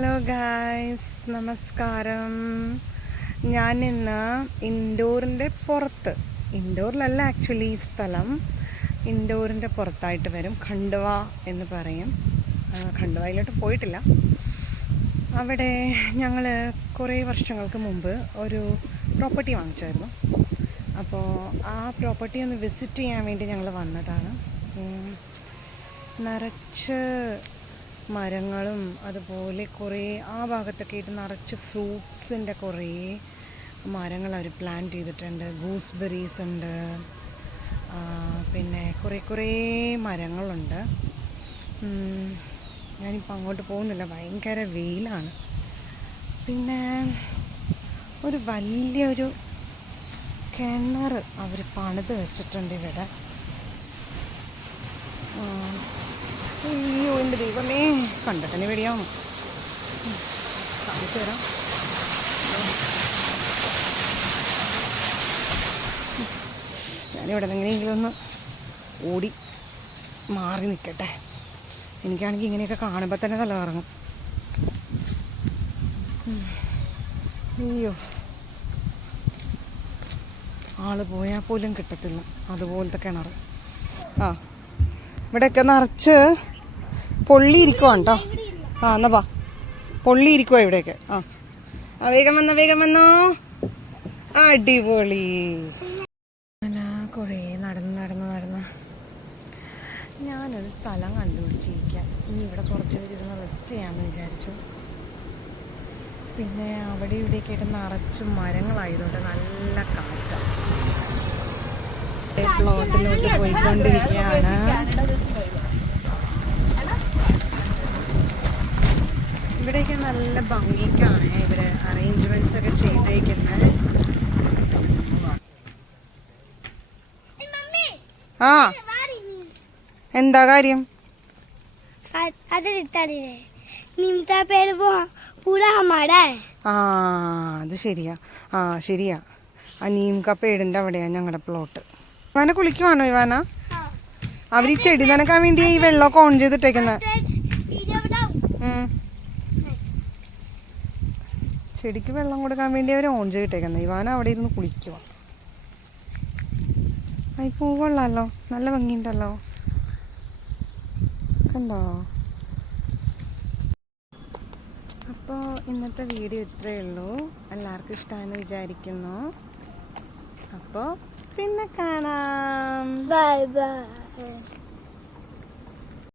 Hello guys, നമസ്കാരം. ഞാനിന്ന് ഇൻഡോറിൻ്റെ പുറത്ത്, ഇൻഡോറിലല്ല ആക്ച്വലി ഈ സ്ഥലം, ഇൻഡോറിൻ്റെ പുറത്തായിട്ട് വരും. ഖണ്ഡവ എന്ന് പറയും. ഖണ്ഡവയിലോട്ട് പോയിട്ടില്ല. അവിടെ ഞങ്ങൾ കുറേ വർഷങ്ങൾക്ക് മുമ്പ് ഒരു പ്രോപ്പർട്ടി വാങ്ങിച്ചായിരുന്നു. അപ്പോൾ ആ പ്രോപ്പർട്ടി ഒന്ന് വിസിറ്റ് ചെയ്യാൻ വേണ്ടി ഞങ്ങൾ വന്നതാണ്. നിറച്ച് മരങ്ങളും അതുപോലെ കുറേ ആ ഭാഗത്തൊക്കെ ആയിട്ട് നിറച്ച് ഫ്രൂട്ട്സിൻ്റെ കുറേ മരങ്ങൾ അവർ പ്ലാന്റ് ചെയ്തിട്ടുണ്ട്. ഗൂസ്ബെറീസ് ഉണ്ട്, പിന്നെ കുറേ മരങ്ങളുണ്ട്. ഞാനിപ്പോൾ അങ്ങോട്ട് പോകുന്നില്ല, ഭയങ്കര വെയിലാണ്. പിന്നെ ഒരു വലിയൊരു കിണർ അവർ പണിത് വെച്ചിട്ടുണ്ട് ഇവിടെ. അയ്യോ എൻ്റെ ദൈവമേ, കണ്ടിട്ടെന്നെ പേടിയാവും. കാണിച്ചു തരാം. ഞാനിവിടെ എങ്ങനെയെങ്കിലും ഒന്ന് ഓടി മാറി നിൽക്കട്ടെ. എനിക്കാണെങ്കിൽ ഇങ്ങനെയൊക്കെ കാണുമ്പോൾ തന്നെ തല കറങ്ങും. അയ്യോ, ആള് പോയാൽ പോലും കിട്ടത്തില്ല അതുപോലത്തെ കിണർ. ഇവിടെയൊക്കെ നിറച്ച് പൊള്ളിയിരിക്കുവാണ് കേട്ടോ. എന്നാ വാ, പൊള്ളിയിരിക്കുവാ ഇവിടെയൊക്കെ. വേഗം വന്നോ. അടിപൊളി. കുറേ നടന്ന് ഞാനൊരു സ്ഥലം കണ്ടുപിടിച്ചിരിക്കാം. ഇനി ഇവിടെ കുറച്ച് പേര് ഇരുന്ന് റെസ്റ്റ് ചെയ്യാമെന്ന് വിചാരിച്ചു. പിന്നെ അവിടെ ഇവിടെയൊക്കെ ആയിട്ട് നിറച്ച് മരങ്ങളായതുകൊണ്ട് നല്ല കാറ്റാണ്. പ്ലോട്ടിലോട്ട് പോയിക്കൊണ്ടിരിക്കുകയാണ്. ഇവിടെയൊക്കെ നല്ല ഭംഗിക്കാണ് ഇവര് അറേഞ്ച്മെന്റ്സ് ഒക്കെ ചെയ്തേക്കുന്നത്. എന്താ കാര്യം? അത് ശരിയാ. ശരിയാ, ആ നീം കാ പേടിന്റെ അവിടെയാ ഞങ്ങളുടെ പ്ലോട്ട്. ഇവാന കുളിക്കുവാണോ? ഇവാന അവർ ഈ ചെടി നനക്കാൻ വേണ്ടി ഈ വെള്ളമൊക്കെ ഓൺ ചെയ്തിട്ടേക്കുന്നത്. ചെടിക്ക് വെള്ളം കൊടുക്കാൻ വേണ്ടി അവർ ഓൺ ചെയ്തിട്ടേക്കുന്നത്. ഇവാന അവിടെ ഇരുന്ന് കുളിക്കുക. ഈ പൂവുള്ളല്ലോ, നല്ല ഭംഗിയുണ്ടല്ലോ, കണ്ടോ? അപ്പോൾ ഇന്നത്തെ വീഡിയോ ഇത്രയേ ഉള്ളൂ. എല്ലാവർക്കും ഇഷ്ടമായെന്ന് വിചാരിക്കുന്നു. അപ്പോൾ പിന്നെ കാണാം. Bye bye.